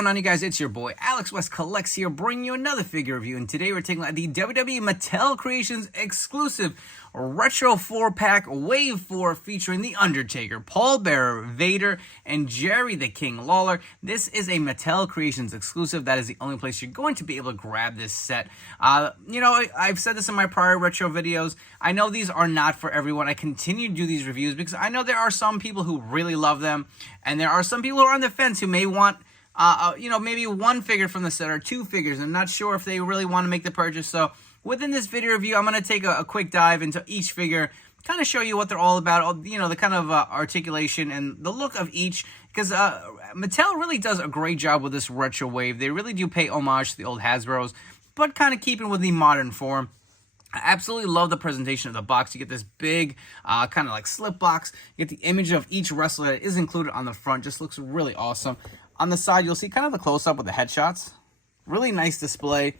going on, you guys? It's your boy Alex West Collects here, bringing you another figure review. And today we're taking the WWE Mattel Creations exclusive Retro 4-pack Wave 4 featuring The Undertaker, Paul Bearer, Vader, and Jerry the King Lawler. This is a Mattel Creations exclusive. That is the only place you're going to be able to grab this set. I've said this in my prior retro videos. I know these are not for everyone. I continue to do these reviews because I know there are some people who really love them, and there are some people who are on the fence who may want maybe one figure from the set or two figures and not sure if they really want to make the purchase. So within this video review, I'm going to take a quick dive into each figure, kind of show you what they're all about, the kind of articulation and the look of each, because Mattel really does a great job with this retro wave. They really do pay homage to the old Hasbros, but kind of keeping with the modern form. I absolutely love the presentation of the box. You get this big kind of like slip box. You get the image of each wrestler that is included on the front. Just looks really awesome. On the side, you'll see kind of the close-up with the headshots. Really nice display.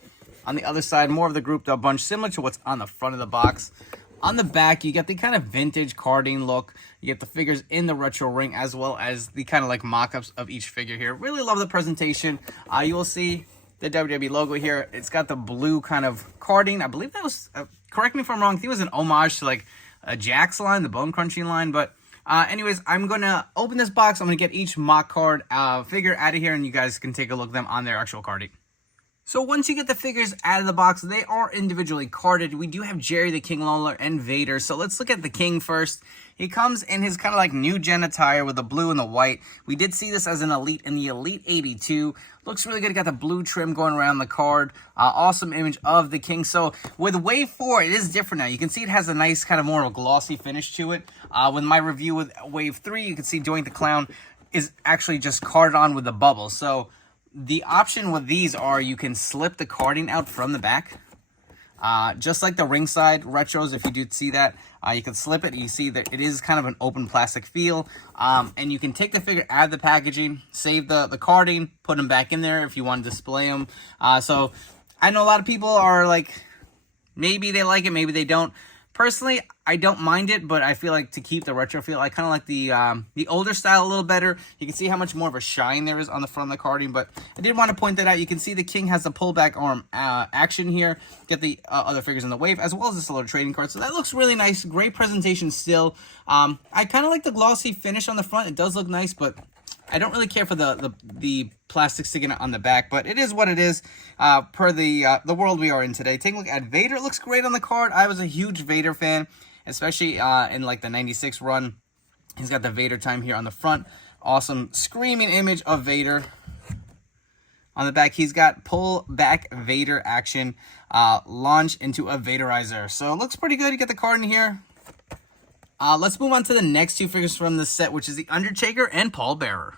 On the other side, more of the grouped up bunch, similar to what's on the front of the box. On the back, you get the kind of vintage carding look. You get the figures in the retro ring, as well as the kind of like mock-ups of each figure here. Really love the presentation. You will see the WWE logo here. It's got the blue kind of carding. I believe that was, correct me if I'm wrong, I think it was an homage to like a Jax line, the Bone Crunching line. But anyways, I'm going to open this box. I'm going to get each mock card figure out of here, and you guys can take a look at them on their actual carding. So once you get the figures out of the box, they are individually carded. We do have Jerry the King Lawler and Vader. So let's look at the King first. He comes in his kind of like new gen attire with the blue and the white. We did see this as an Elite in the Elite 82. Looks really good. Got the blue trim going around the card. Awesome image of the King. So with Wave 4, it is different now. You can see it has a nice kind of more of a glossy finish to it. With my review with Wave 3, you can see Doink the Clown is actually just carded on with the bubble. So the option with these are you can slip the carding out from the back. Just like the ringside retros, if you do see that, you can slip it. You see that it is kind of an open plastic feel. And you can take the figure out of the packaging, save the carding, put them back in there if you want to display them. So I know a lot of people are like, maybe they like it, maybe they don't. Personally, I don't mind it, but I feel like to keep the retro feel, I kind of like the older style a little better. You can see how much more of a shine there is on the front of the carding, but I did want to point that out. You can see the King has the pullback arm action here. Get the other figures in the wave, as well as this little trading card. So that looks really nice. Great presentation still. I kind of like the glossy finish on the front. It does look nice, but I don't really care for the plastic sticking on the back, but it is what it is per the world we are in today. Take a look at Vader. It looks great on the card. I was a huge Vader fan, especially in like the 96 run. He's got the Vader time here on the front. Awesome screaming image of Vader. On the back, he's got pull back Vader action, launch into a Vaderizer. So it looks pretty good. You get the card in here. Let's move on to the next two figures from this set, which is The Undertaker and Paul Bearer.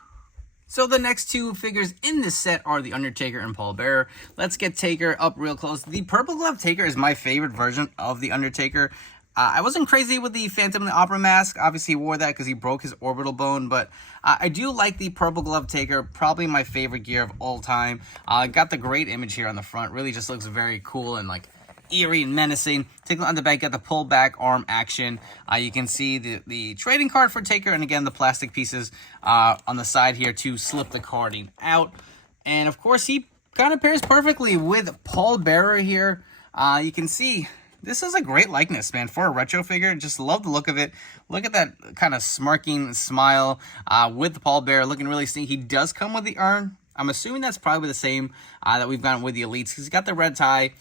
So the next two figures in this set are The Undertaker and Paul Bearer. Let's get Taker up real close. The purple glove Taker is my favorite version of The Undertaker. I wasn't crazy with the Phantom of the Opera mask. Obviously, he wore that because he broke his orbital bone. But I do like the purple glove Taker. Probably my favorite gear of all time. Got the great image here on the front. Really just looks very cool and like eerie and menacing. Take a look on the back, got the pull back arm action. You can see the trading card for Taker, and again the plastic pieces on the side here to slip the carding out. And of course he kind of pairs perfectly with Paul Bearer here. You can see this is a great likeness, man, for a retro figure. Just love the look of it. Look at that kind of smirking smile with Paul Bearer, looking really sneaky. He does come with the urn. I'm assuming that's probably the same that we've gotten with the Elites. He's got the red tie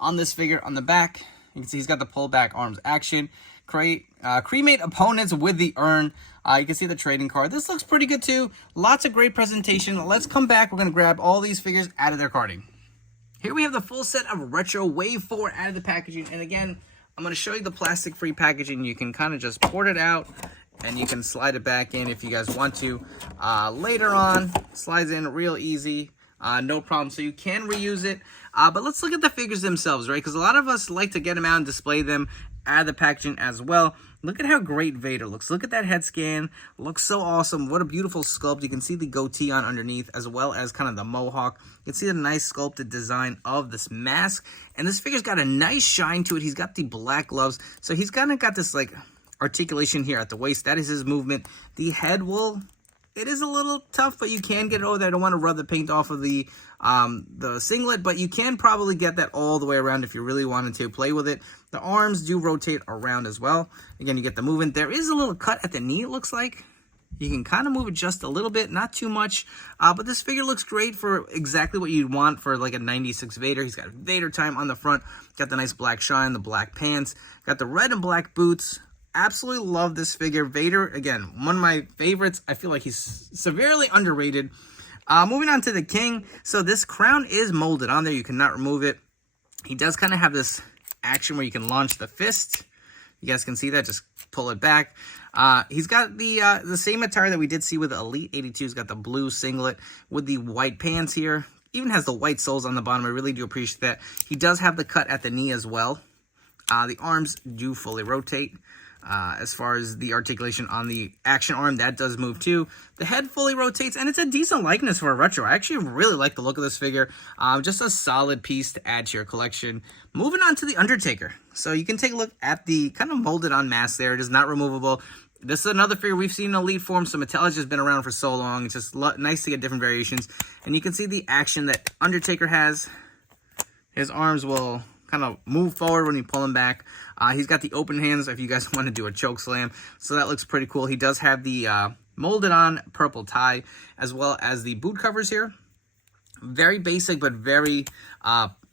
on this figure on the back. You can see he's got the pullback arms action. Cremate opponents with the urn. You can see the trading card. This looks pretty good too. Lots of great presentation. Let's come back. We're going to grab all these figures out of their carding. Here we have the full set of Retro Wave 4 out of the packaging. And again, I'm going to show you the plastic-free packaging. You can kind of just port it out, and you can slide it back in if you guys want to. Later on, slides in real easy, no problem. So you can reuse it. But let's look at the figures themselves, right? Because a lot of us like to get them out and display them out of the packaging as well. Look at how great Vader looks. Look at that head scan. Looks so awesome. What a beautiful sculpt. You can see the goatee on underneath, as well as kind of the mohawk. You can see the nice sculpted design of this mask. And this figure's got a nice shine to it. He's got the black gloves. So he's kind of got this like articulation here at the waist. That is his movement. The head will It is a little tough, but you can get it over there. I don't want to rub the paint off of the singlet, but you can probably get that all the way around if you really wanted to play with it. The arms do rotate around as well. Again, you get the movement. There is a little cut at the knee, it looks like. You can kind of move it just a little bit, not too much, but this figure looks great for exactly what you'd want for like a 96 Vader. He's got Vader time on the front, got the nice black shine, the black pants, got the red and black boots. Absolutely love this figure. Vader, again, one of my favorites. I feel like he's severely underrated. Moving on to the King. So this crown is molded on there. You cannot remove it. He does kind of have this action where you can launch the fist. You guys can see that. Just pull it back. He's got the same attire that we did see with Elite 82. He's got the blue singlet with the white pants here. Even has the white soles on the bottom. I really do appreciate that. He does have the cut at the knee as well. The arms do fully rotate. As far as the articulation on the action arm, that does move too. The head fully rotates, and it's a decent likeness for a retro. I actually really like the look of this figure. Just a solid piece to add to your collection. Moving on to the Undertaker. So you can take a look at the kind of molded on mask there. It is not removable. This is another figure we've seen in Elite form, so Mattel has just been around for so long. It's just nice to get different variations. And you can see the action that Undertaker has. His arms will kind of move forward when you pull him back. He's got the open hands if you guys want to do a choke slam. So that looks pretty cool. He does have the molded on purple tie as well as the boot covers here. Very basic but very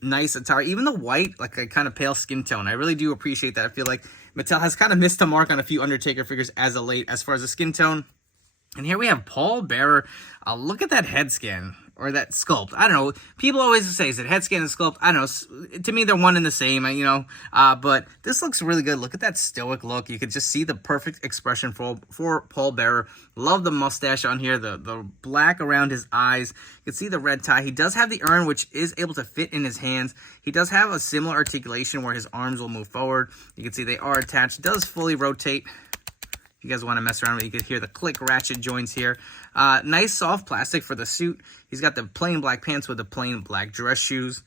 nice attire. Even the white, like a kind of pale skin tone. I really do appreciate that. I feel like Mattel has kind of missed the mark on a few Undertaker figures as of late as far as the skin tone. And here we have Paul Bearer. Look at that head scan. Or that sculpt. I don't know. People always say, is it head scan and sculpt? I don't know. To me, they're one and the same, you know. But this looks really good. Look at that stoic look. You could just see the perfect expression for Paul Bearer. Love the mustache on here. The black around his eyes. You can see the red tie. He does have the urn, which is able to fit in his hands. He does have a similar articulation where his arms will move forward. You can see they are attached. Does fully rotate. If you guys want to mess around with it, you can hear the click ratchet joints here. Nice soft plastic for the suit. He's got the plain black pants with the plain black dress shoes.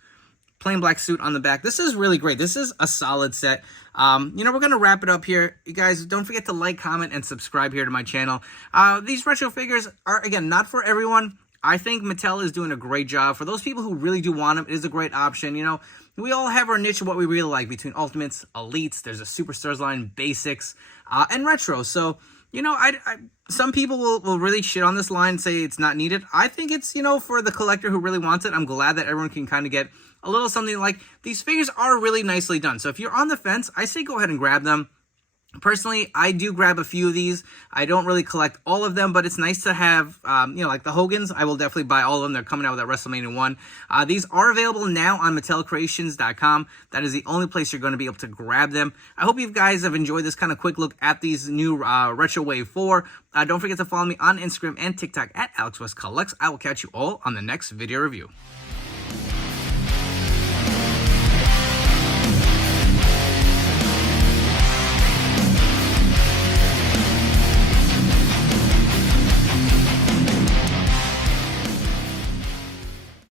Plain black suit on the back. This is really great. This is a solid set. You know, we're going to wrap it up here. You guys, don't forget to like, comment, and subscribe here to my channel. These retro figures are, again, not for everyone. I think Mattel is doing a great job. For those people who really do want them, it is a great option. You know, we all have our niche of what we really like between Ultimates, Elites, there's a Superstars line, Basics, and Retro. So, you know, some people will really shit on this line and say it's not needed. I think it's, you know, for the collector who really wants it. I'm glad that everyone can kind of get a little something like these figures are really nicely done. So if you're on the fence, I say go ahead and grab them. Personally, I do grab a few of these. I don't really collect all of them, but it's nice to have, you know, like the Hogans. I will definitely buy all of them. They're coming out with that WrestleMania 1. These are available now on MattelCreations.com. That is the only place you're going to be able to grab them. I hope you guys have enjoyed this kind of quick look at these new Retro Wave 4. Don't forget to follow me on Instagram and TikTok at AlexWestCollects. I will catch you all on the next video review.